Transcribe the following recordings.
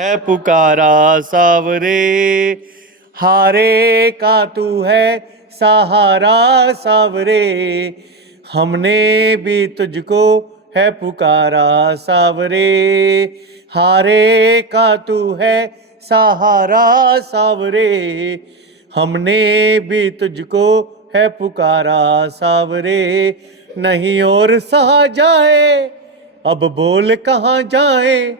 है पुकारा सावरे, हारे का तू है सहारा सावरे, हमने भी तुझको है पुकारा सावरे, हारे का तू है सहारा सावरे, हमने भी तुझको है पुकारा सावरे, नहीं और सहा जाए अब बोल कहाँ जाए,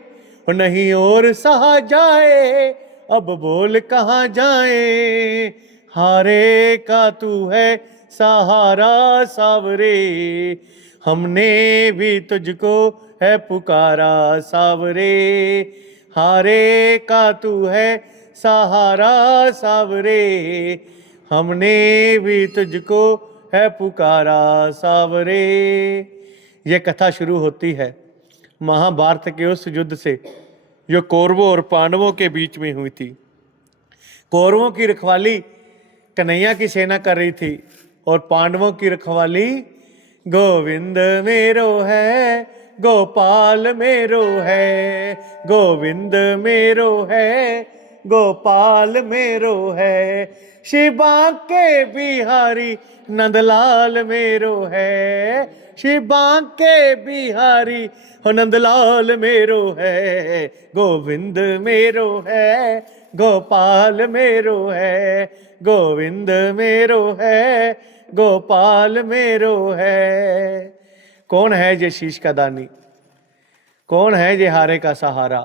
नहीं और सहा जाए अब बोल कहाँ जाए, हारे का तू है सहारा सावरे, हमने भी तुझको है पुकारा सावरे, हारे का तू है सहारा सावरे, हमने भी तुझको है पुकारा सावरे। यह कथा शुरू होती है महाभारत के उस युद्ध से जो कौरवों और पांडवों के बीच में हुई थी। कौरवों की रखवाली कन्हैया की सेना कर रही थी और पांडवों की रखवाली गोविंद मेरो है, गोपाल मेरो है, गोविंद मेरो है, गोपाल मेरो है, शिवा के बिहारी नंदलाल मेरो है, शिवा के बिहारी नंदलाल मेरो है, गोविंद मेरो है, गोपाल मेरो है, गोविंद मेरो है, गोपाल मेरो है। कौन है ये शीश का दानी, कौन है ये हारे का सहारा?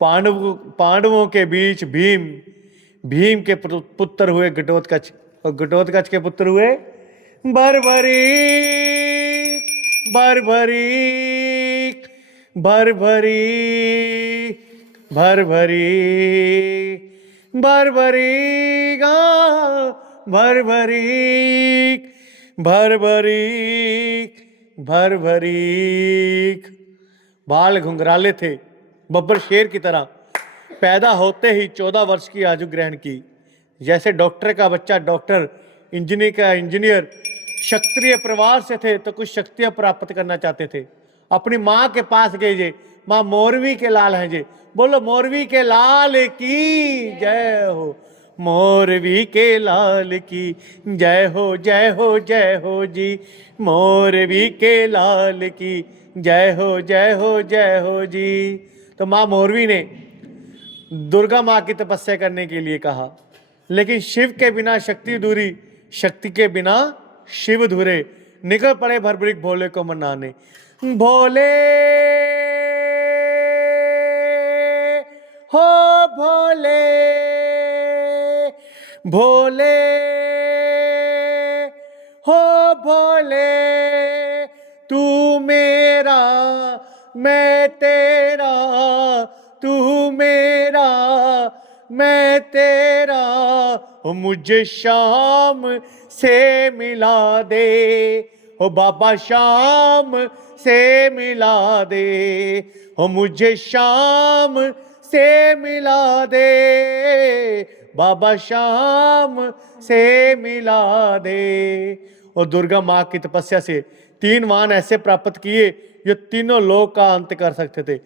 पांडवों के बीच भीम, भीम के पुत्र हुए घटोत्कच और घटोत्कच के पुत्र हुए बर्बरी, बर्बरी, बर्बरी, बर्बरी, बर्बरी गा, बर्बरी, बर्बरी, बर्बरी। बाल घुंघराले थे, बब्बर शेर की तरह। पैदा होते ही 14 वर्ष की आयु ग्रहण की। जैसे डॉक्टर का बच्चा डॉक्टर, इंजीनियर का इंजीनियर। क्षत्रिय परिवार से थे तो कुछ शक्तियां प्राप्त करना चाहते थे। अपनी माँ के पास गए जे, माँ मोरवी के लाल हैं जे, बोलो मोरवी के लाल की जय हो, मोरवी के लाल की जय हो, जय हो, जय हो जी, मोरवी के लाल की जय हो, जय हो, जय हो जी। तो माँ मोरवी ने दुर्गा माँ की तपस्या करने के लिए कहा, लेकिन शिव के बिना शक्ति अधूरी, शक्ति के बिना शिव धुरे। निकल पड़े भरभरीक भोले को मनाने। भोले हो भोले, भोले हो भोले, तू मेरा मैं तेरा, तू मेरा मैं तेरा, हो मुझे शाम से मिला दे, हो बाबा शाम से मिला दे, हो मुझे शाम से मिला दे, बाबा शाम से मिला दे। और दुर्गा माँ की तपस्या से 3 वाहन ऐसे प्राप्त किए जो तीनों लोक का अंत कर सकते थे।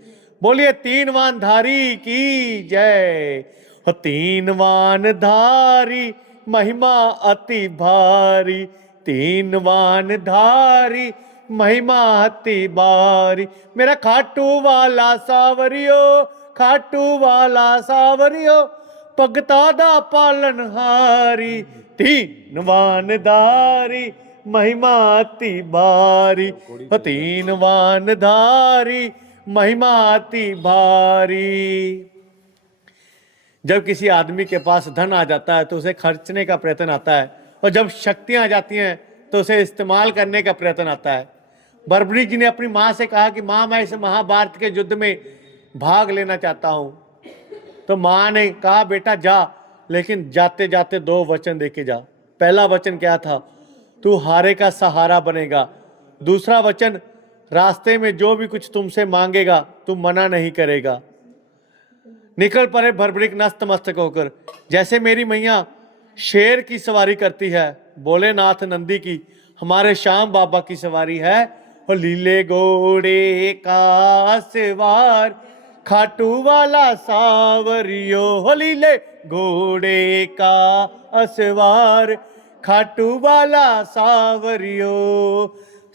बोलिए 3 वाहन धारी की जय। 3 वाहन धारी महिमा अति भारी, 3 वाहन धारी महिमा अति भारी, मेरा खाटू वाला सावरियो, खाटू वाला सावरियो, भगता दा पालनहारी, 3 वाहन धारी महिमा अति भारी, 3 वाहन धारी महिमा अति भारी। जब किसी आदमी के पास धन आ जाता है तो उसे खर्चने का प्रयत्न आता है, और जब शक्तियां आ जाती हैं तो उसे इस्तेमाल करने का प्रयत्न आता है। बर्बरी जी ने अपनी माँ से कहा कि माँ मैं इस महाभारत के युद्ध में भाग लेना चाहता हूँ। तो माँ ने कहा बेटा जा, लेकिन जाते जाते 2 वचन देके जा। पहला वचन क्या था? तू हारे का सहारा बनेगा। दूसरा वचन, रास्ते में जो भी कुछ तुमसे मांगेगा तू मना नहीं करेगा। निकल पड़े भरभरीक नस्त मस्तक होकर। जैसे मेरी मैया शेर की सवारी करती है, भोलेनाथ नंदी की हमारे श्याम बाबा की सवारी है। लीले घोड़े का सवार, खाटू वाला सावरियो होली ले घोड़े का असवार, खाटू वाला सावरियो,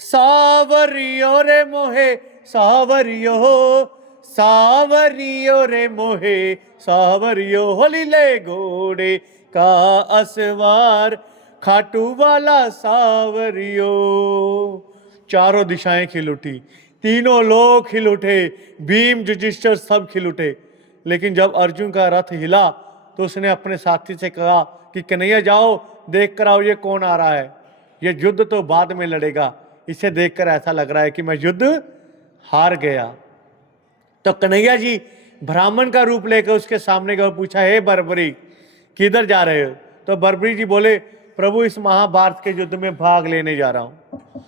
सावरियो रे मोहे सावरियो, सावरियो रे मोहे सावरियो, होली ले घोड़े का असवार, खाटू वाला सावरियो। चारों दिशाएं खिल उठी, तीनों लोग खिल उठे, भीम युधिष्ठिर सब खिल उठे। लेकिन जब अर्जुन का रथ हिला तो उसने अपने साथी से कहा कि कन्हैया जाओ देख कर आओ ये कौन आ रहा है, ये युद्ध तो बाद में लड़ेगा, इसे देखकर ऐसा लग रहा है कि मैं युद्ध हार गया। तो कन्हैया जी ब्राह्मण का रूप लेकर उसके सामने गए, पूछा हे बर्बरी किधर जा रहे हो? तो बर्बरी जी बोले प्रभु इस महाभारत के युद्ध में भाग लेने जा रहा हूं।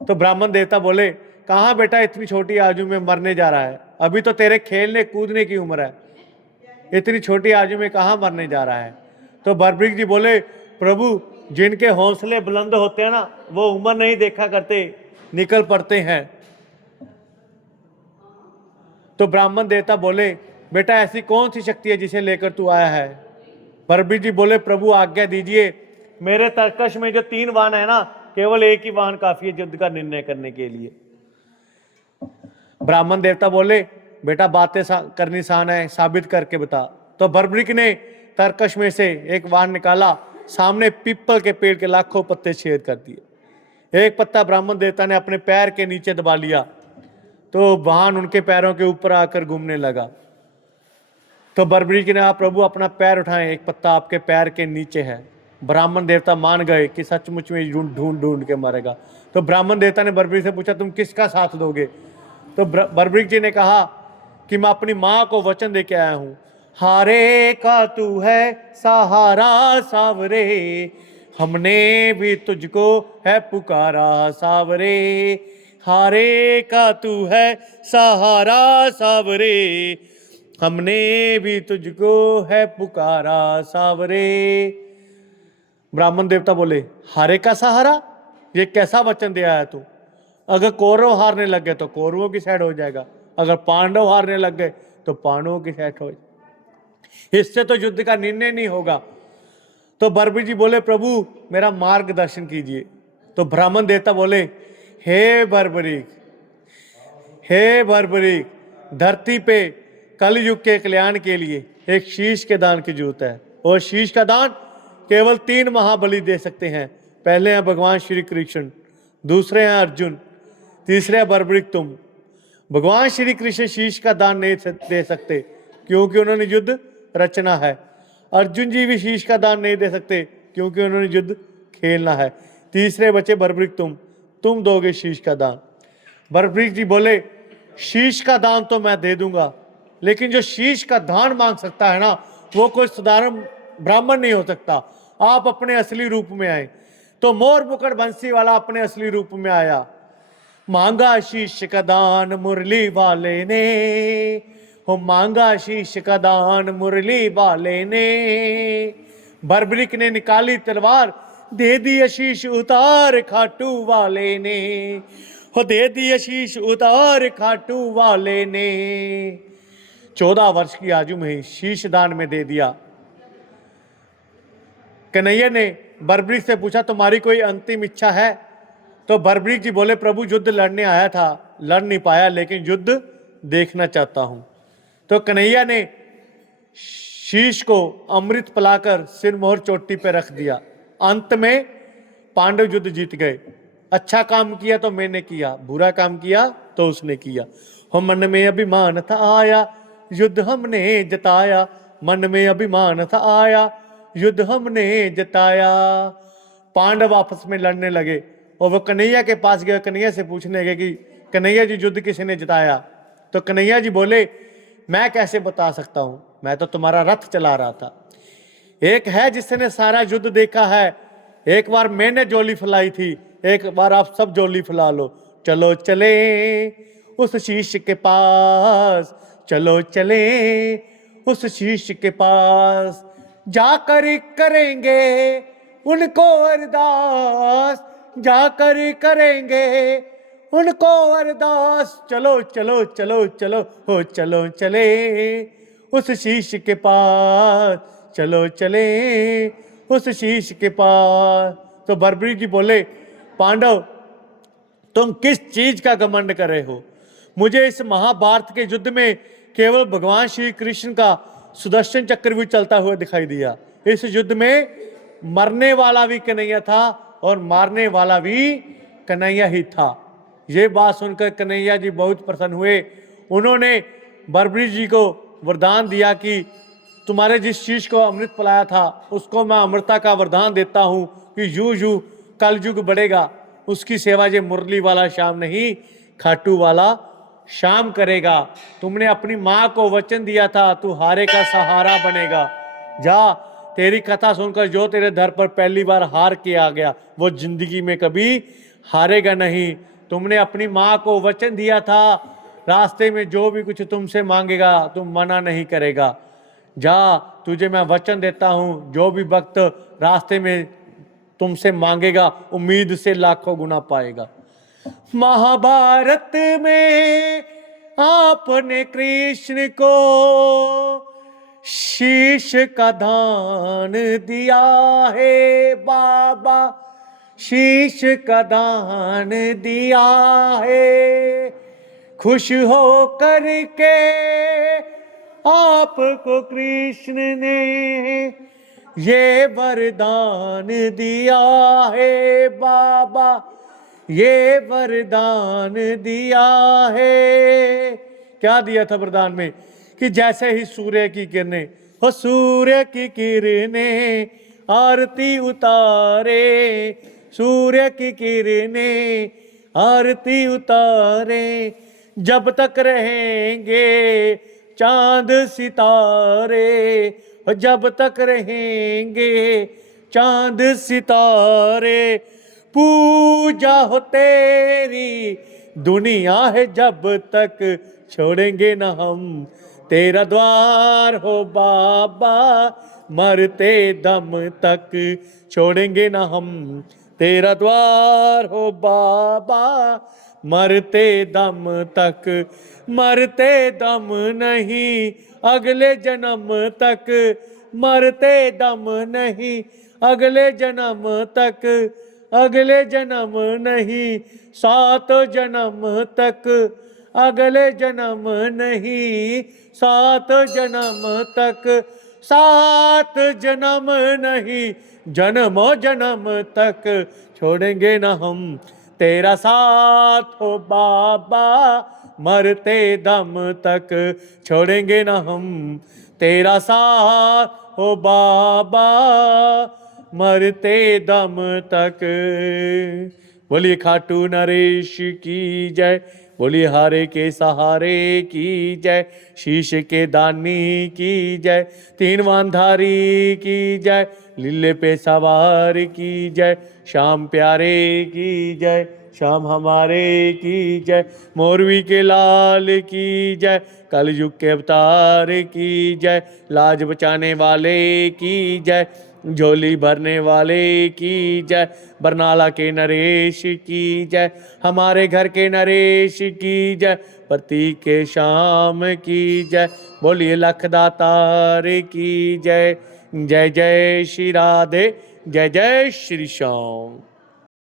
तो ब्राह्मण देवता बोले कहां बेटा, इतनी छोटी आयु में मरने जा रहा है, अभी तो तेरे खेलने कूदने की उम्र है, इतनी छोटी आयु में कहां मरने जा रहा है? तो बर्बरी जी बोले प्रभु जिनके हौसले बुलंद होते हैं ना वो उम्र नहीं देखा करते, निकल पड़ते हैं। तो ब्राह्मण देवता बोले बेटा ऐसी कौन सी शक्ति है जिसे लेकर तू आया है? बर्बरी जी बोले प्रभु आज्ञा दीजिए, मेरे तरकश में जो 3 वाहन है ना, केवल एक ही वाहन काफी है युद्ध का निर्णय करने के लिए। ब्राह्मण देवता बोले बेटा बातें करनी आसान है, साबित करके बता। तो बर्बरिक ने तरकश में से एक वाहन निकाला, सामने पीपल के पेड़ के लाखों पत्ते छेद कर दिए। एक पत्ता ब्राह्मण देवता ने अपने पैर के नीचे दबा लिया तो वाहन उनके पैरों के ऊपर आकर घूमने लगा। तो बर्बरिक ने कहा प्रभु अपना पैर उठाएं, एक पत्ता आपके पैर के नीचे है। ब्राह्मण देवता मान गए कि सचमुच में ढूंढ ढूंढ के मारेगा। तो ब्राह्मण देवता ने बर्बरिक से पूछा तुम किसका साथ दोगे? तो बर्बरिक जी ने कहा कि मैं अपनी माँ को वचन दे के आया हूँ, हारे का तू है सहारा सावरे, हमने भी तुझको है पुकारा सावरे, हारे का तू है सहारा सावरे, हमने भी तुझको है पुकारा सावरे। ब्राह्मण देवता बोले हारे का सहारा, ये कैसा वचन दिया है तू? अगर कौरव हारने लग गए तो कौरवों की साइड हो जाएगा, अगर पांडव हारने लग गए तो पांडवों की साइड हो जाएगा, इससे तो युद्ध का निर्णय नहीं होगा। तो बर्बरी जी बोले प्रभु मेरा मार्गदर्शन कीजिए। तो ब्राह्मण देवता बोले हे बर्बरीक, हे बर्बरीक, धरती पे कलयुग के कल्याण के लिए एक शीश के दान की जरूरत है, और शीश का दान केवल 3 महाबली दे सकते हैं। पहले हैं भगवान श्री कृष्ण, दूसरे हैं अर्जुन, तीसरे हैं बर्बरीक तुम। भगवान श्री कृष्ण शीश का दान नहीं दे सकते क्योंकि उन्होंने युद्ध रचना है। अर्जुन जी भी शीश का दान नहीं दे सकते क्योंकि उन्होंने युद्ध खेलना है। तीसरे बचे बर्बरीक तुम दोगे शीश का दान। बर्बरीक जी बोले शीश का दान तो मैं दे दूंगा, लेकिन जो शीश का दान मांग सकता है ना वो कोई साधारण ब्राह्मण नहीं हो सकता। आप अपने असली रूप में आए। तो मोर मुकुट बंसी वाला अपने असली रूप में आया, मांगा शीश का दान मुरली वाले ने, हो मांगा शीश का दान मुरली वाले ने। बर्बरीक ने निकाली तलवार, दे दी आशीष उतार खाटू वाले ने, हो दे दी आशीष उतार खाटू वाले ने। 14 वर्ष की आयु में ही शीश दान में दे दिया। कन्हैया ने बर्बरीक से पूछा तुम्हारी कोई अंतिम इच्छा है? तो बर्बरीक जी बोले प्रभु युद्ध लड़ने आया था, लड़ नहीं पाया, लेकिन युद्ध देखना चाहता हूं। तो कन्हैया ने शीश को अमृत पिलाकर सिरमोहर चोटी पे रख दिया। अंत में पांडव युद्ध जीत गए। अच्छा काम किया तो मैंने किया, बुरा काम किया तो उसने किया। हो मन में अभिमान था आया, युद्ध हमने जताया, मन में अभिमान था आया, युद्ध हमने जताया। पांडव आपस में लड़ने लगे और वो कन्हैया के पास गए, कन्हैया से पूछने लगे कि कन्हैया जी युद्ध किसने जिताया? तो कन्हैया जी बोले मैं कैसे बता सकता हूं, मैं तो तुम्हारा रथ चला रहा था। एक है जिसने सारा युद्ध देखा है, एक बार मैंने जोली फैलाई थी, एक बार आप सब जोली फैला लो। चलो चले उस शीश के पास, चलो चले उस शीश के पास, जाकर करेंगे उनको अरदास, जाकर करेंगे उनको अरदास, चलो चलो चलो चलो हो चलो चले उस शीश के पास, चलो चले उस शीश के पास। तो बर्बरी जी बोले, पांडव तुम किस चीज का घमंड कर रहे हो? मुझे इस महाभारत के युद्ध में केवल भगवान श्री कृष्ण का सुदर्शन चक्र भी चलता हुआ दिखाई दिया। इस युद्ध में मरने वाला भी कन्हैया था और मारने वाला भी कन्हैया ही था। ये बात सुनकर कन्हैया जी बहुत प्रसन्न हुए। उन्होंने बर्बरी जी को वरदान दिया कि तुम्हारे जिस शीश को अमृत पिलाया था उसको मैं अमृता का वरदान देता हूं कि यूं यूं कल युग बढ़ेगा, उसकी सेवा ये मुरली वाला श्याम नहीं, खाटू वाला श्याम करेगा। तुमने अपनी माँ को वचन दिया था तू हारे का सहारा बनेगा। जा, तेरी कथा सुनकर जो तेरे दर पर पहली बार हार के आ गया वो जिंदगी में कभी हारेगा नहीं। तुमने अपनी माँ को वचन दिया था रास्ते में जो भी कुछ तुमसे मांगेगा तुम मना नहीं करेगा। जा, तुझे मैं वचन देता हूं जो भी वक्त रास्ते में तुमसे मांगेगा उम्मीद से लाखों गुना पाएगा। महाभारत में आपने कृष्ण को शीश का दान दिया है बाबा, शीश का दान दिया है। खुश हो करके आपको कृष्ण ने ये वरदान दिया है बाबा, ये वरदान दिया है। क्या दिया था वरदान में? कि जैसे ही सूर्य की किरणें, हो सूर्य की किरणें आरती उतारे, सूर्य की किरणें आरती उतारे, जब तक रहेंगे चांद सितारे, जब तक रहेंगे चांद सितारे, पूजा हो तेरी दुनिया है जब तक छोड़ेंगे ना हम तेरा द्वार हो बाबा, मरते दम तक छोड़ेंगे ना हम तेरा द्वार हो बाबा, मरते दम तक, मरते दम नहीं अगले जन्म तक, मरते दम नहीं अगले जन्म तक, अगले जन्म नहीं 7 जन्म तक, अगले जन्म नहीं 7 जन्म तक, 7 जन्म नहीं जन्मों जन्म तक छोड़ेंगे न हम तेरा साथ हो बाबा, मरते दम तक छोड़ेंगे न हम तेरा साथ हो बाबा, मरते दम तक। बोलिए खाटू नरेश की जय, बोलिए हारे के सहारे की जय, शीश के दानी की जय, 3 वानधारी की जय, लीले पे सवार की जय, श्याम प्यारे की जय, श्याम हमारे की जय, मोरवी के लाल की जय, कलयुग के अवतार की जय, लाज बचाने वाले की जय, झोली भरने वाले की जय, बरनाला के नरेश की जय, हमारे घर के नरेश की जय, प्रतीक के श्याम की जय, बोलिए लखदातार की जय। जय जय श्री राधे, जय जय श्री श्याम।